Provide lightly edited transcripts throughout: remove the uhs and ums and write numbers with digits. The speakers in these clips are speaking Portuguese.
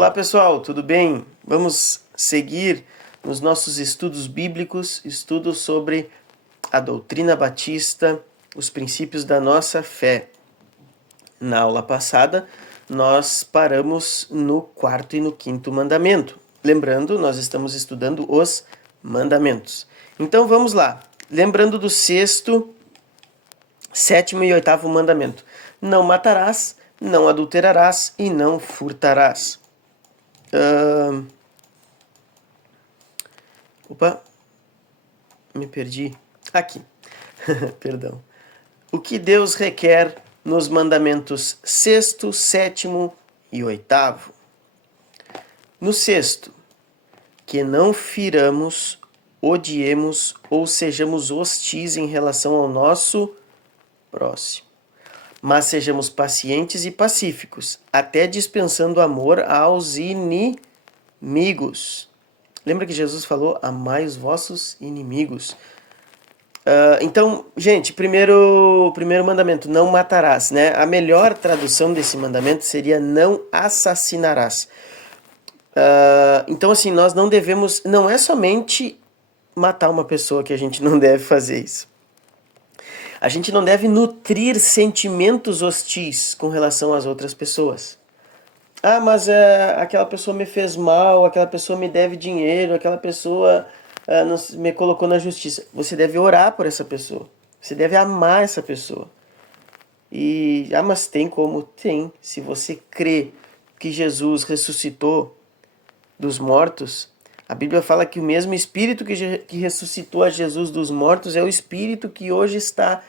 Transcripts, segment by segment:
Olá pessoal, tudo bem? Vamos seguir nos nossos estudos bíblicos, estudos sobre a doutrina batista, os princípios da nossa fé. Na aula passada, nós paramos no quarto e no quinto mandamento. Lembrando, nós estamos estudando os mandamentos. Então vamos lá. Lembrando do sexto, sétimo e oitavo mandamento. Não matarás, não adulterarás e não furtarás. Opa, me perdi. Aqui, perdão. O que Deus requer nos mandamentos sexto, sétimo e oitavo? No sexto, que não firamos, odiemos ou sejamos hostis em relação ao nosso próximo, mas sejamos pacientes e pacíficos, até dispensando amor aos inimigos. Lembra que Jesus falou, amai os vossos inimigos. Então, gente, primeiro mandamento, não matarás, né? A melhor tradução desse mandamento seria não assassinarás. Então, assim, nós não devemos, não é somente matar uma pessoa que a gente não deve fazer isso. A gente não deve nutrir sentimentos hostis com relação às outras pessoas. Ah, mas aquela pessoa me fez mal, aquela pessoa me deve dinheiro, aquela pessoa me colocou na justiça. Você deve orar por essa pessoa. Você deve amar essa pessoa. Mas tem como? Tem. Se você crê que Jesus ressuscitou dos mortos, a Bíblia fala que o mesmo Espírito que ressuscitou a Jesus dos mortos é o Espírito que hoje está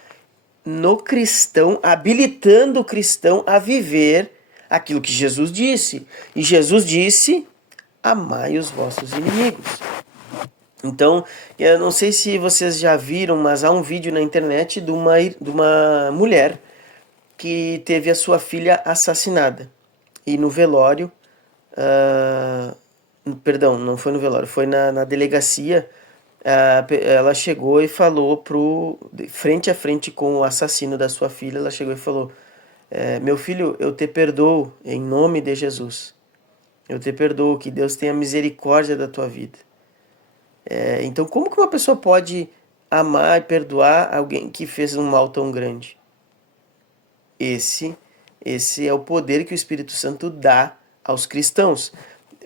no cristão, habilitando o cristão a viver aquilo que Jesus disse. E Jesus disse, amai os vossos inimigos. Então, eu não sei se vocês já viram, mas há um vídeo na internet de uma mulher que teve a sua filha assassinada. E no velório, perdão, não foi no velório, foi na delegacia, ela chegou e falou frente a frente com o assassino da sua filha, ela chegou e falou, meu filho, eu te perdoo em nome de Jesus. Eu te perdoo, que Deus tenha misericórdia da tua vida. Então, como que uma pessoa pode amar e perdoar alguém que fez um mal tão grande? Esse é o poder que o Espírito Santo dá aos cristãos.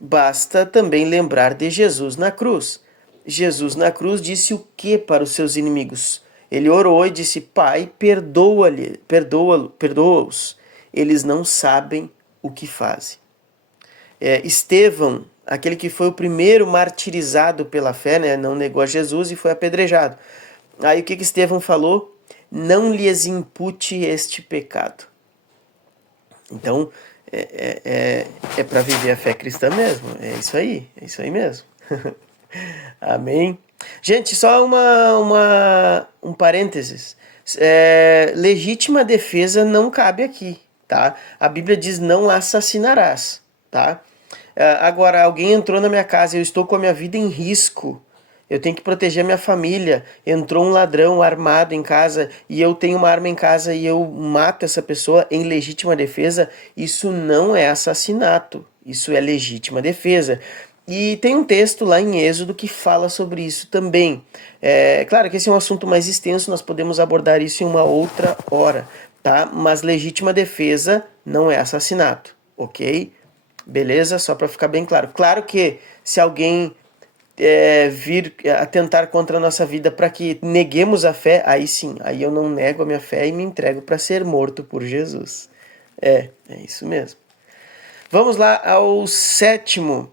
Basta também lembrar de Jesus na cruz. Jesus na cruz disse o que para os seus inimigos? Ele orou e disse, Pai, perdoa-os. Eles não sabem o que fazem. Estevão, aquele que foi o primeiro martirizado pela fé, né, não negou a Jesus e foi apedrejado. Aí o que Estevão falou? Não lhes impute este pecado. Então, é para viver a fé cristã mesmo. É isso aí mesmo. Amém? Gente, só um parênteses. Legítima defesa não cabe aqui, tá? A Bíblia diz não assassinarás, tá? Agora, alguém entrou na minha casa, eu estou com a minha vida em risco, eu tenho que proteger a minha família, entrou um ladrão armado em casa e eu tenho uma arma em casa e eu mato essa pessoa em legítima defesa, isso não é assassinato, isso é legítima defesa. E tem um texto lá em Êxodo que fala sobre isso também. Claro que esse é um assunto mais extenso, nós podemos abordar isso em uma outra hora, tá? Mas legítima defesa não é assassinato, ok? Beleza? Só para ficar bem claro. Claro que se alguém vir atentar contra a nossa vida para que neguemos a fé, aí sim, aí eu não nego a minha fé e me entrego para ser morto por Jesus. É isso mesmo. Vamos lá ao sétimo.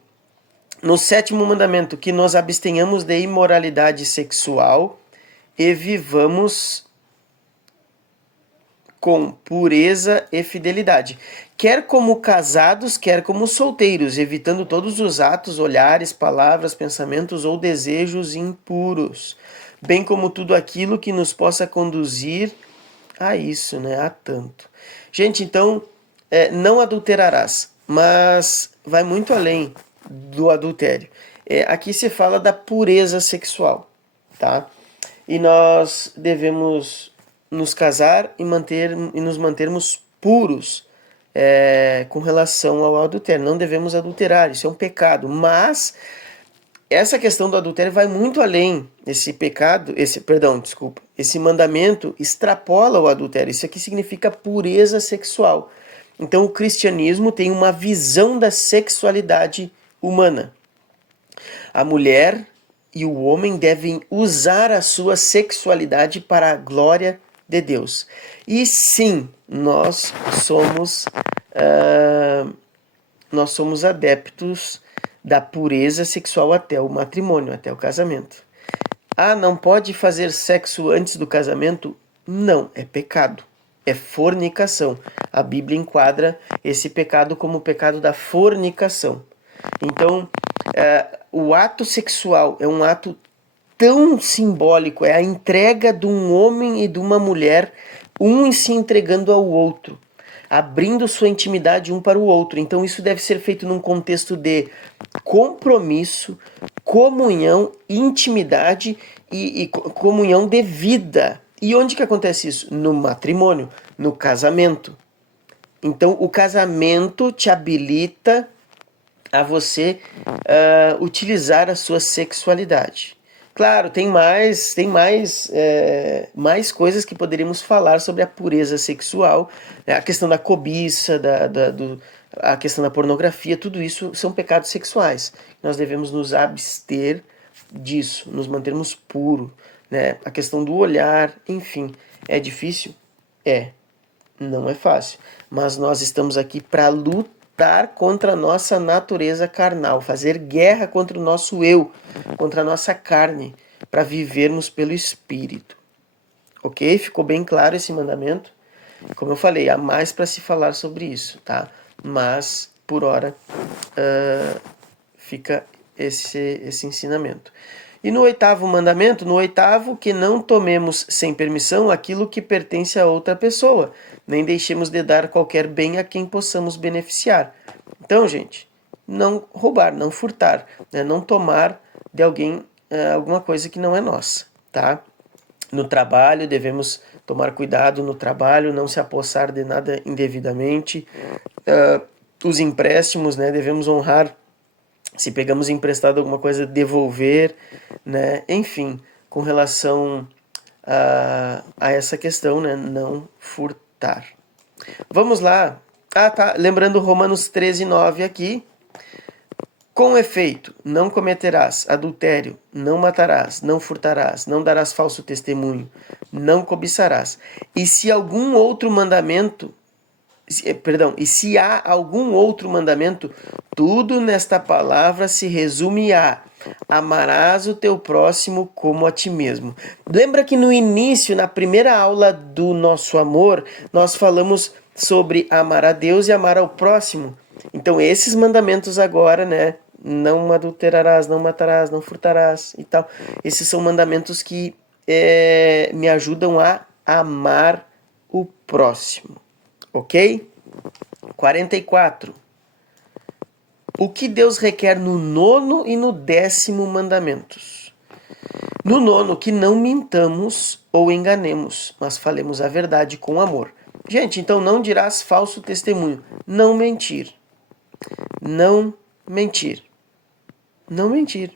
No sétimo mandamento, que nos abstenhamos de imoralidade sexual e vivamos com pureza e fidelidade, quer como casados, quer como solteiros, evitando todos os atos, olhares, palavras, pensamentos ou desejos impuros, bem como tudo aquilo que nos possa conduzir a isso, né? A tanto. Gente, então, não adulterarás, mas vai muito além do adultério. Aqui se fala da pureza sexual, tá? E nós devemos nos casar e nos mantermos puros com relação ao adultério. Não devemos adulterar, isso é um pecado. Mas essa questão do adultério vai muito além. Esse mandamento extrapola o adultério. Isso aqui significa pureza sexual. Então o cristianismo tem uma visão da sexualidade humana. A mulher e o homem devem usar a sua sexualidade para a glória de Deus. E sim, nós somos adeptos da pureza sexual até o matrimônio, até o casamento. Ah, não pode fazer sexo antes do casamento? Não, é pecado. É fornicação. A Bíblia enquadra esse pecado como o pecado da fornicação. Então, o ato sexual é um ato tão simbólico, é a entrega de um homem e de uma mulher, um se entregando ao outro, abrindo sua intimidade um para o outro. Então isso deve ser feito num contexto de compromisso, comunhão, intimidade e comunhão de vida. E onde que acontece isso? No matrimônio, no casamento. Então o casamento te habilita a você utilizar a sua sexualidade. Claro, tem mais coisas que poderíamos falar sobre a pureza sexual, né? A questão da cobiça, a questão da pornografia, tudo isso são pecados sexuais. Nós devemos nos abster disso, nos mantermos puros, né? A questão do olhar, enfim, é difícil? Não é fácil, mas nós estamos aqui para lutar contra a nossa natureza carnal, fazer guerra contra o nosso eu, contra a nossa carne, para vivermos pelo Espírito. Ok? Ficou bem claro esse mandamento? Como eu falei, há mais para se falar sobre isso, tá? Mas, por hora, fica esse ensinamento. E no 8º mandamento, que não tomemos sem permissão aquilo que pertence a outra pessoa, nem deixemos de dar qualquer bem a quem possamos beneficiar. Então, gente, não roubar, não furtar, né? Não tomar de alguém alguma coisa que não é nossa, tá? No trabalho, devemos tomar cuidado no trabalho, não se apossar de nada indevidamente. Os empréstimos, né? Devemos honrar. Se pegamos emprestado alguma coisa, devolver, né? Enfim, com relação a essa questão, né? Não furtar. Vamos lá. Tá. Lembrando Romanos 13:9 aqui. Com efeito, não cometerás adultério, não matarás, não furtarás, não darás falso testemunho, não cobiçarás. E se algum outro mandamento e se há algum outro mandamento, tudo nesta palavra se resume a: amarás o teu próximo como a ti mesmo. Lembra que no início, na primeira aula do nosso amor, nós falamos sobre amar a Deus e amar ao próximo. Então esses mandamentos agora, né? Não adulterarás, não matarás, não furtarás e tal. Esses são mandamentos que me ajudam a amar o próximo. Ok? 44. O que Deus requer no 9º e no 10º mandamentos? No 9º, que não mintamos ou enganemos, mas falemos a verdade com amor. Gente, então não dirás falso testemunho. Não mentir. Não mentir. Não mentir.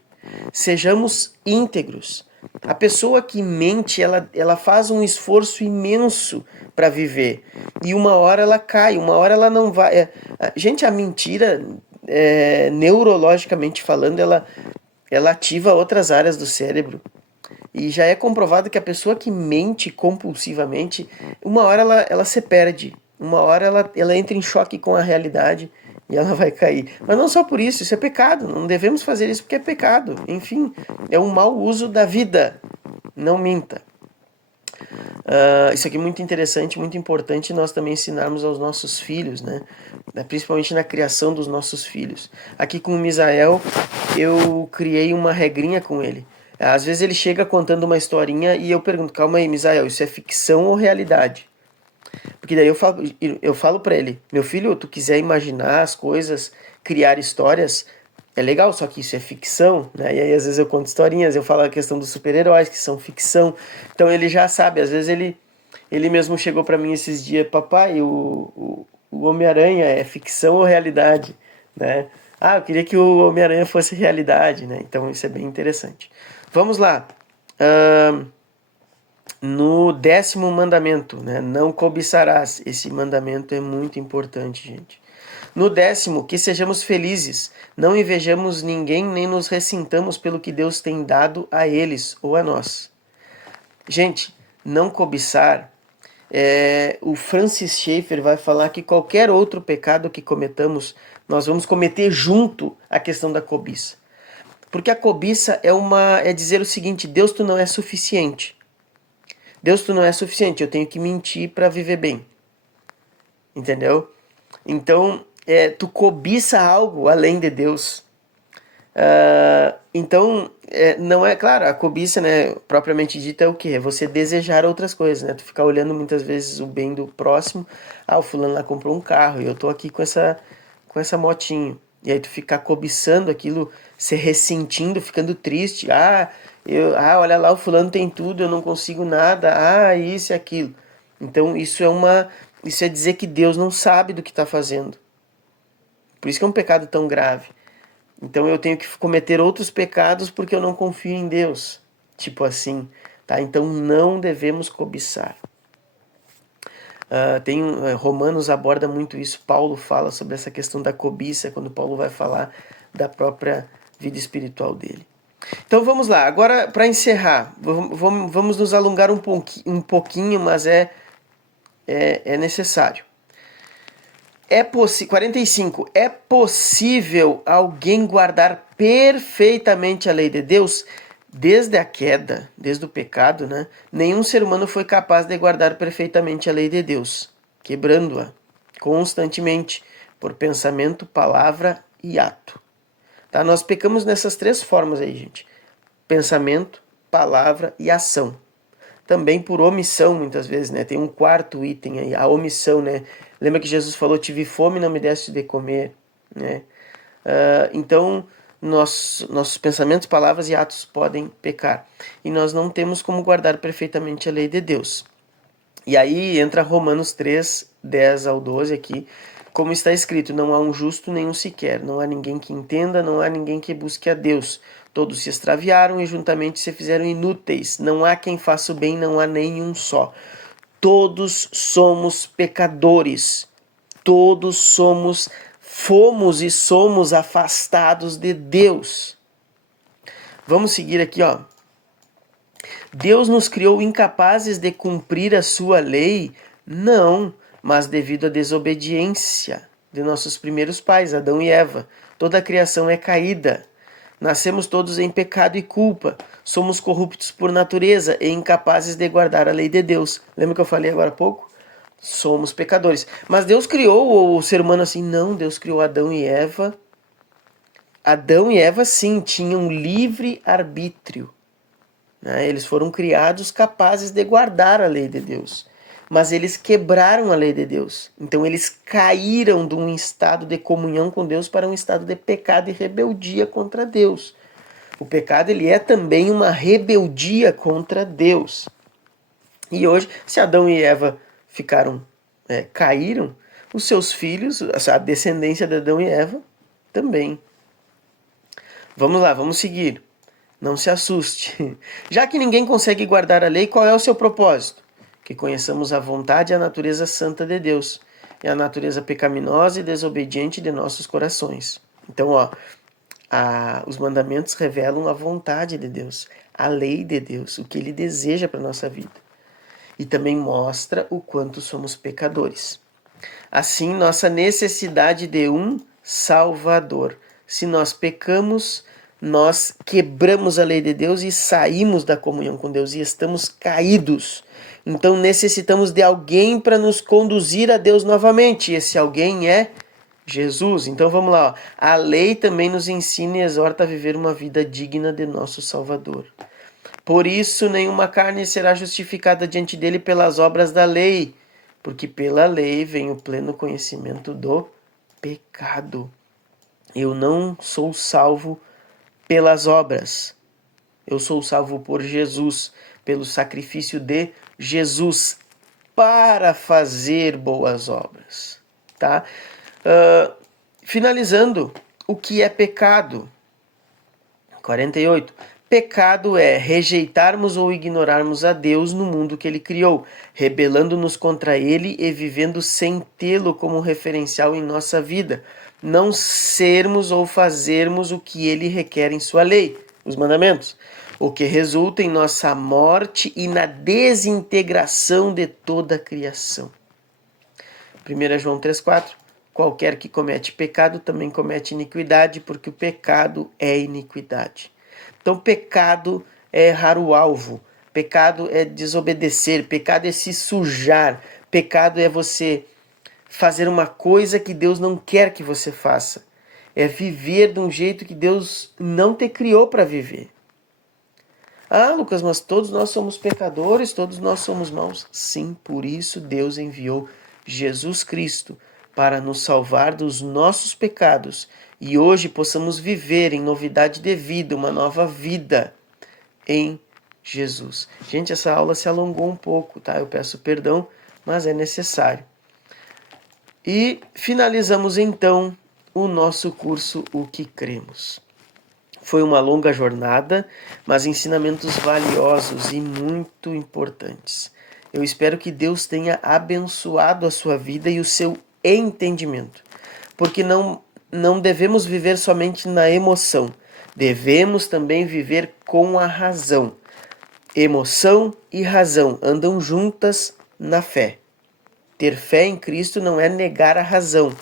Sejamos íntegros. A pessoa que mente, ela faz um esforço imenso para viver. E uma hora ela cai, uma hora ela não vai. Gente, a mentira, neurologicamente falando, ela ativa outras áreas do cérebro. E já é comprovado que a pessoa que mente compulsivamente, uma hora ela se perde. Uma hora ela entra em choque com a realidade e ela vai cair. Mas não só por isso, isso é pecado. Não devemos fazer isso porque é pecado. Enfim, é um mau uso da vida. Não minta. Isso aqui é muito interessante, muito importante nós também ensinarmos aos nossos filhos, né? Principalmente na criação dos nossos filhos. Aqui com o Misael, eu criei uma regrinha com ele. Às vezes ele chega contando uma historinha e eu pergunto: calma aí, Misael, isso é ficção ou realidade? Porque daí eu falo para ele: meu filho, tu quiser imaginar as coisas, criar histórias, é legal, só que isso é ficção, né? E aí às vezes eu conto historinhas, eu falo a questão dos super-heróis, que são ficção. Então ele já sabe, às vezes ele mesmo chegou para mim esses dias: papai, o o Homem-Aranha é ficção ou realidade, né? Ah, eu queria que o Homem-Aranha fosse realidade, né? Então isso é bem interessante. Vamos lá. No 10º mandamento, né? Não cobiçarás. Esse mandamento é muito importante, gente. No 10º, que sejamos felizes, não invejamos ninguém nem nos ressintamos pelo que Deus tem dado a eles ou a nós. Gente, não cobiçar, o Francis Schaeffer vai falar que qualquer outro pecado que cometamos, nós vamos cometer junto a questão da cobiça. Porque a cobiça é dizer o seguinte: Deus, tu não é suficiente. Deus, tu não é suficiente, eu tenho que mentir para viver bem. Entendeu? Então, tu cobiça algo além de Deus. Então, não é, claro, a cobiça, né, propriamente dita é o quê? É você desejar outras coisas, né? Tu ficar olhando muitas vezes o bem do próximo. Ah, o fulano lá comprou um carro e eu tô aqui com essa motinho. E aí tu ficar cobiçando aquilo, se ressentindo, ficando triste. Olha lá, o fulano tem tudo, eu não consigo nada. Ah, isso e aquilo. Então, isso é dizer que Deus não sabe do que está fazendo. Por isso que é um pecado tão grave. Então eu tenho que cometer outros pecados porque eu não confio em Deus. Tipo assim, tá? Então não devemos cobiçar. Romanos aborda muito isso. Paulo fala sobre essa questão da cobiça quando Paulo vai falar da própria vida espiritual dele. Então vamos lá. Agora, para encerrar, vamos nos alongar um pouquinho, mas é necessário. 45. É possível alguém guardar perfeitamente a lei de Deus? Desde a queda, desde o pecado, né? Nenhum ser humano foi capaz de guardar perfeitamente a lei de Deus, quebrando-a constantemente por pensamento, palavra e ato. Tá? Nós pecamos nessas 3 formas aí, gente: pensamento, palavra e ação. Também por omissão, muitas vezes, né? Tem um 4º item aí, a omissão, né? Lembra que Jesus falou: tive fome e não me deste de comer, né? Então, nossos pensamentos, palavras e atos podem pecar. E nós não temos como guardar perfeitamente a lei de Deus. E aí entra Romanos 3, 10 ao 12 aqui, como está escrito: não há um justo nenhum sequer, não há ninguém que entenda, não há ninguém que busque a Deus. Todos se extraviaram e juntamente se fizeram inúteis. Não há quem faça o bem, não há nenhum só. Todos somos pecadores. Todos fomos e somos afastados de Deus. Vamos seguir aqui, ó. Deus nos criou incapazes de cumprir a sua lei? Não, mas devido à desobediência de nossos primeiros pais, Adão e Eva. Toda a criação é caída. Nascemos todos em pecado e culpa. Somos corruptos por natureza e incapazes de guardar a lei de Deus. Lembra que eu falei agora há pouco? Somos pecadores. Mas Deus criou o ser humano assim? Não, Deus criou Adão e Eva. Adão e Eva, sim, tinham livre arbítrio. Eles foram criados capazes de guardar a lei de Deus. Mas eles quebraram a lei de Deus. Então eles caíram de um estado de comunhão com Deus para um estado de pecado e rebeldia contra Deus. O pecado, ele é também uma rebeldia contra Deus. E hoje, se Adão e Eva caíram, os seus filhos, a descendência de Adão e Eva, também. Vamos lá, vamos seguir. Não se assuste. Já que ninguém consegue guardar a lei, qual é o seu propósito? Que conheçamos a vontade e a natureza santa de Deus, e a natureza pecaminosa e desobediente de nossos corações. Então, os mandamentos revelam a vontade de Deus, a lei de Deus, o que Ele deseja para a nossa vida. E também mostra o quanto somos pecadores. Assim, nossa necessidade de um Salvador. Se nós pecamos, nós quebramos a lei de Deus e saímos da comunhão com Deus e estamos caídos. Então necessitamos de alguém para nos conduzir a Deus novamente. E esse alguém é Jesus. Então vamos lá. A lei também nos ensina e exorta a viver uma vida digna de nosso Salvador. Por isso, nenhuma carne será justificada diante dele pelas obras da lei, porque pela lei vem o pleno conhecimento do pecado. Eu não sou salvo pelas obras. Eu sou salvo por Jesus, pelo sacrifício de Jesus, para fazer boas obras. tá? Finalizando, o que é pecado? 48. Pecado é rejeitarmos ou ignorarmos a Deus no mundo que Ele criou, rebelando-nos contra Ele e vivendo sem tê-lo como referencial em nossa vida. Não sermos ou fazermos o que Ele requer em sua lei, os mandamentos, o que resulta em nossa morte e na desintegração de toda a criação. 1 João 3,4. Qualquer que comete pecado também comete iniquidade, porque o pecado é iniquidade. Então, pecado é errar o alvo, pecado é desobedecer, pecado é se sujar, pecado é você fazer uma coisa que Deus não quer que você faça. É viver de um jeito que Deus não te criou para viver. Ah, Lucas, mas todos nós somos pecadores, todos nós somos maus. Sim, por isso Deus enviou Jesus Cristo para nos salvar dos nossos pecados e hoje possamos viver em novidade de vida, uma nova vida em Jesus. Gente, essa aula se alongou um pouco, tá? Eu peço perdão, mas é necessário. E finalizamos então o nosso curso O que Cremos. Foi uma longa jornada, mas ensinamentos valiosos e muito importantes. Eu espero que Deus tenha abençoado a sua vida e o seu entendimento, porque não devemos viver somente na emoção, devemos também viver com a razão. Emoção e razão andam juntas na fé. Ter fé em Cristo não é negar a razão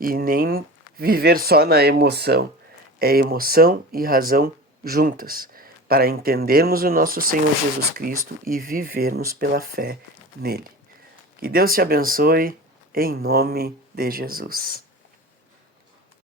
e nem viver só na emoção. É emoção e razão juntas, para entendermos o nosso Senhor Jesus Cristo e vivermos pela fé nele. Que Deus te abençoe, em nome de Jesus.